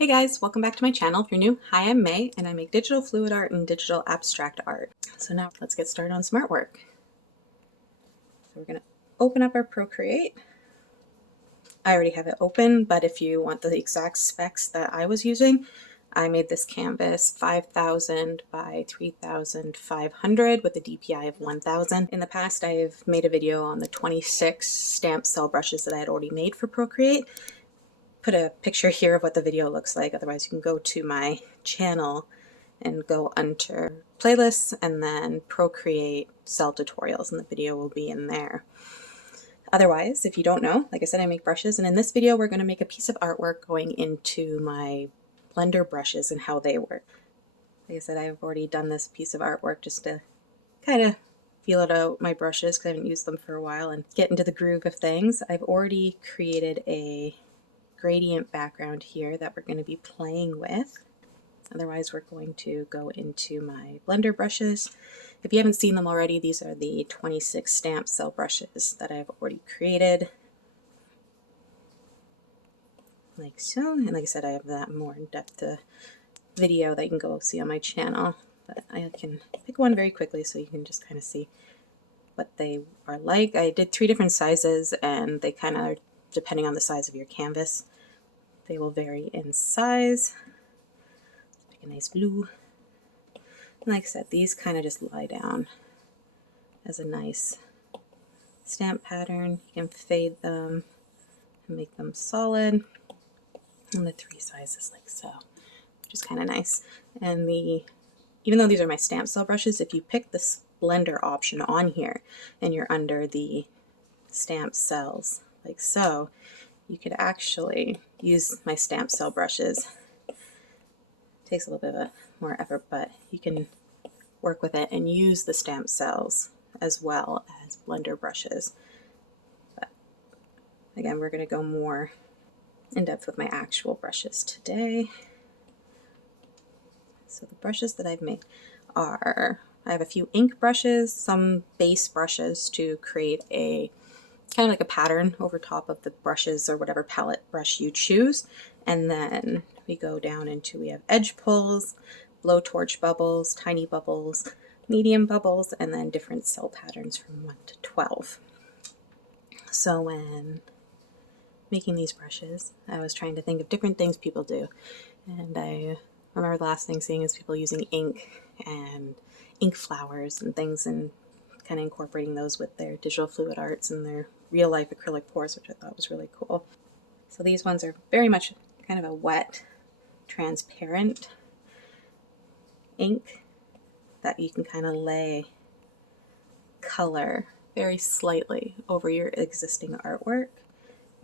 Hey guys, welcome back to my channel. If you're new, hi, I'm May, and I make digital fluid art and digital abstract art. So now let's get started on some artwork. So we're gonna open up our Procreate. I already have it open, but if you want the exact specs that I was using, I made this canvas 5,000 by 3,500 with a DPI of 1,000. In the past, I've made a video on the 26 stamp cell brushes that I had already made for Procreate. Put a picture here of what the video looks like. Otherwise, you can go to my channel and go under playlists and then Procreate cell tutorials, and the video will be in there. Otherwise, if you don't know, like I said, I make brushes, and in this video we're going to make a piece of artwork going into my blender brushes and how they work. Like I said, I've already done this piece of artwork just to kind of feel it out, my brushes, because I haven't used them for a while, and get into the groove of things. I've already created a gradient background here that we're going to be playing with. Otherwise, we're going to go into my blender brushes. If you haven't seen them already, these are the 26 stamp cell brushes that I've already created. Like so. And like I said, I have that more in-depth video that you can go see on my channel. But I can pick one very quickly so you can just kind of see what they are like. I did 3 different sizes, and they kind of, depending on the size of your canvas, they will vary in size. Let's pick a nice blue. And like I said, these kind of just lie down as a nice stamp pattern. You can fade them and make them solid. And the 3 sizes like so, which is kind of nice. And even though these are my stamp cell brushes, if you pick this blender option on here and you're under the stamp cells like so, you could actually use my stamp cell brushes. It takes a little bit of more effort, but you can work with it and use the stamp cells as well as blender brushes. But again, we're going to go more in depth with my actual brushes today. So the brushes that I've made are, I have a few ink brushes, some base brushes to create a kind of like a pattern over top of the brushes or whatever palette brush you choose. And then we go down into, we have edge pulls, blowtorch bubbles, tiny bubbles, medium bubbles, and then different cell patterns from 1 to 12. So when making these brushes, I was trying to think of different things people do. And I remember the last thing seeing is people using ink and ink flowers and things, and kind of incorporating those with their digital fluid arts and their real life acrylic pours, which I thought was really cool. So these ones are very much kind of a wet, transparent ink that you can kind of lay color very slightly over your existing artwork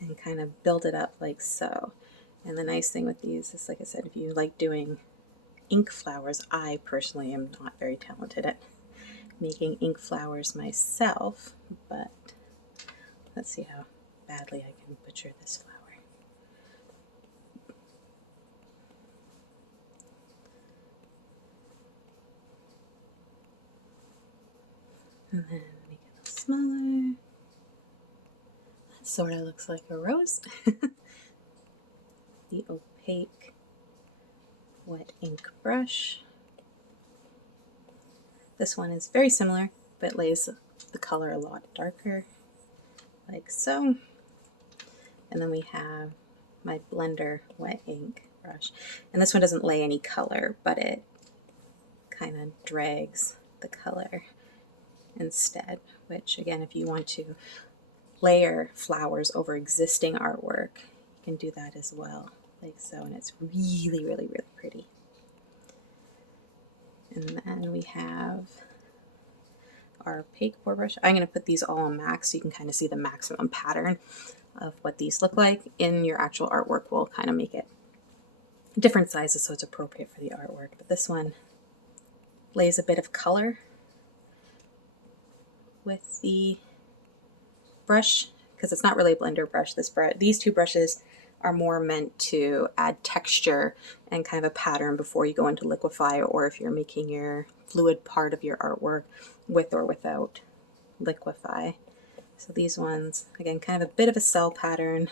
and kind of build it up like so. And the nice thing with these is, like I said, if you like doing ink flowers, I personally am not very talented at making ink flowers myself, but let's see how badly I can butcher this flower. And then make it a little smaller. That sort of looks like a rose. The opaque wet ink brush. This one is very similar, but lays the color a lot darker, like so. And then we have my blender wet ink brush. And this one doesn't lay any color, but it kind of drags the color instead, which again, if you want to layer flowers over existing artwork, you can do that as well, like so, and it's really, really, really pretty. And then we have our opaque pour brush. I'm going to put these all on max so you can kind of see the maximum pattern of what these look like. In your actual artwork, we'll kind of make it different sizes so it's appropriate for the artwork. But this one lays a bit of color with the brush, because it's not really a blender brush. These 2 brushes are more meant to add texture and kind of a pattern before you go into liquify, or if you're making your fluid part of your artwork with or without liquify. So these ones, again, kind of a bit of a cell pattern.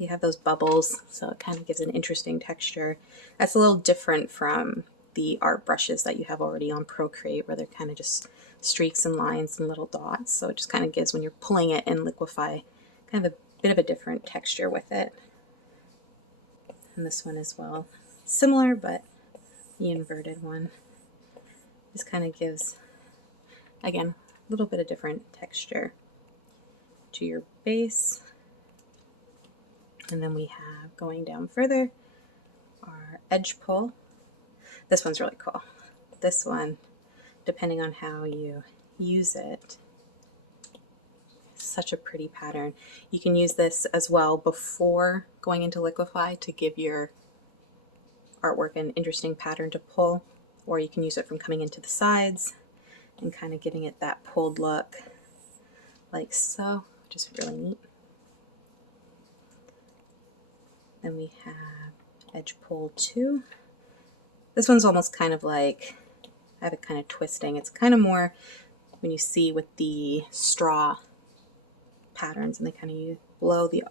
you have those bubbles, so it kind of gives an interesting texture. That's a little different from the art brushes that you have already on Procreate, where they're kind of just streaks and lines and little dots. So it just kind of gives, when you're pulling it in Liquify, kind of a bit of a different texture with it. And this one as well. Similar, but the inverted one just kind of gives, again, a little bit of different texture to your base. And then we have, going down further, our edge pull. This one's really cool. This one, depending on how you use it, such a pretty pattern. You can use this as well before going into Liquify to give your artwork an interesting pattern to pull, or you can use it from coming into the sides and kind of giving it that pulled look like so, which is really neat. Then we have edge pull 2. This one's almost kind of like, I have it kind of twisting. It's kind of more when you see with the straw patterns and they kind of blow the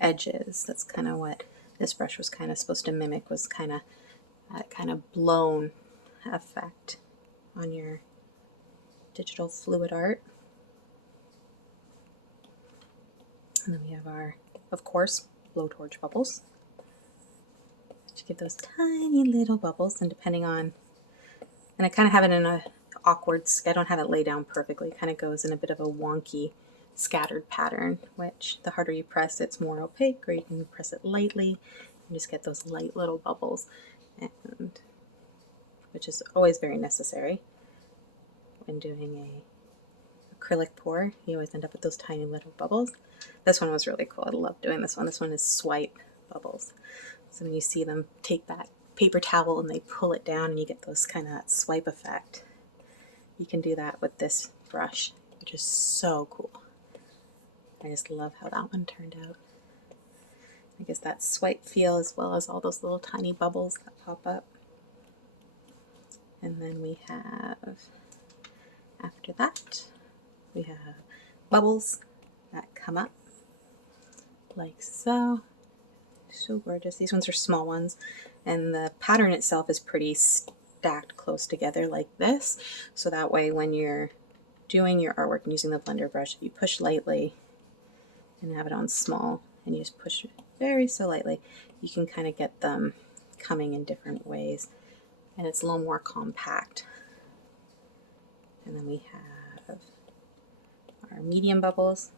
edges. That's kind of what this brush was kind of supposed to mimic, was kind of that kind of blown effect on your digital fluid art. And then we have our, of course, blowtorch bubbles, to give those tiny little bubbles. And depending on, and I kind of have it in a awkward, I don't have it laid down perfectly. It kind of goes in a bit of a wonky scattered pattern, which the harder you press, it's more opaque, or you can press it lightly and just get those light little bubbles, and which is always very necessary when doing a acrylic pour. You always end up with those tiny little bubbles. This one was really cool. I love doing this one. This one is swipe bubbles. So when you see them take that paper towel and they pull it down and you get those kind of swipe effect, you can do that with this brush, which is so cool. I just love how that one turned out. I guess that swipe feel, as well as all those little tiny bubbles that pop up. And then we have, after that, we have bubbles that come up like so. So gorgeous. These ones are small ones, and the pattern itself is pretty stacked close together like this. So that way when you're doing your artwork and using the blender brush, if you push lightly and have it on small and you just push very so lightly, you can kind of get them coming in different ways, and it's a little more compact. And then we have our medium bubbles,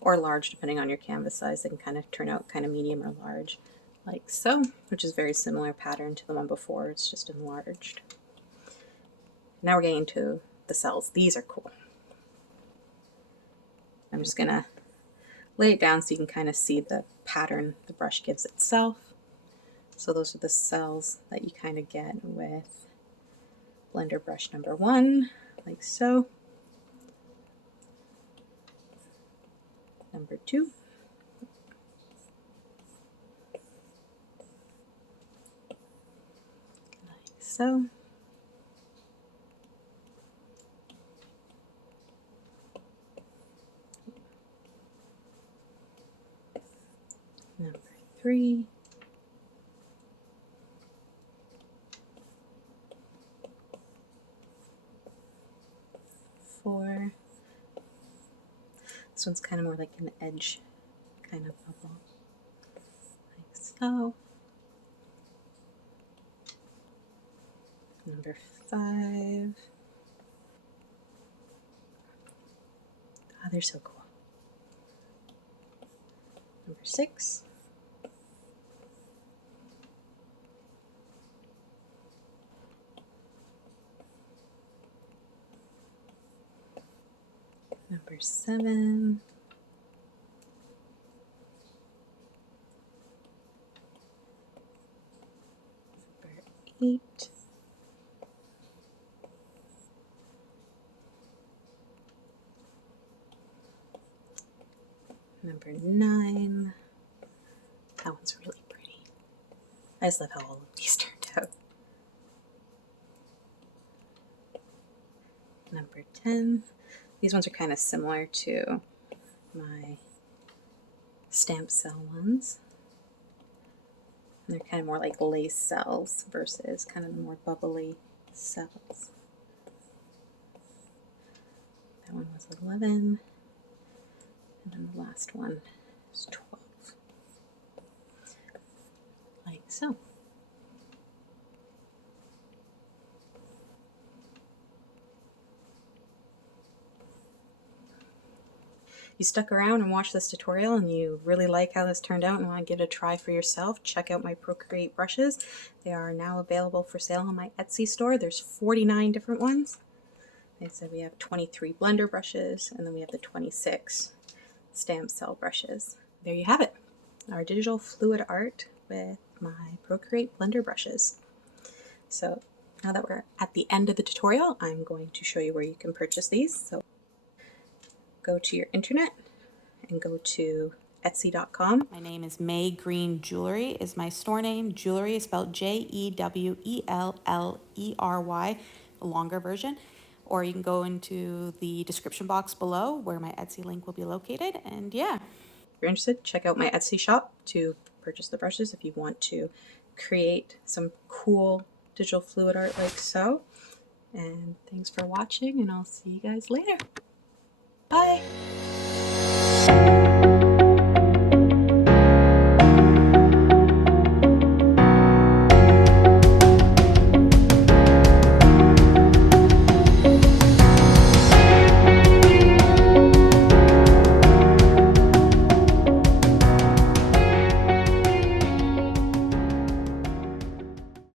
or large depending on your canvas size. They can kind of turn out kind of medium or large like so, which is very similar pattern to the one before, it's just enlarged. Now we're getting into the cells. These are cool. I'm just gonna lay it down so you can kind of see the pattern the brush gives itself. So those are the cells that you kind of get with blender brush number 1, like so. Number 2. Like so. Number 3. Four. This one's kind of more like an edge kind of bubble, like so. Number 5. Oh, they're so cool. Number 6. Number 7. Number 8. Number 9. That one's really pretty. I just love how all of these turned out. Number 10. These ones are kind of similar to my stamp cell ones. And they're kind of more like lace cells versus kind of the more bubbly cells. That one was 11, and then the last one is 12, like so. You stuck around and watched this tutorial and you really like how this turned out and want to give it a try for yourself, check out my Procreate brushes. They are now available for sale on my Etsy store. There's 49 different ones. Like I said, we have 23 blender brushes, and then we have the 26 stamp cell brushes. There you have it, our digital fluid art with my Procreate blender brushes. So now that we're at the end of the tutorial, I'm going to show you where you can purchase these. So go to your internet and go to etsy.com. My name is May Green Jewelry is my store name. Jewelry is spelled Jewellery, the longer version. Or you can go into the description box below where my Etsy link will be located. And yeah. If you're interested, check out my Etsy shop to purchase the brushes if you want to create some cool digital fluid art like so. And thanks for watching, and I'll see you guys later. Bye!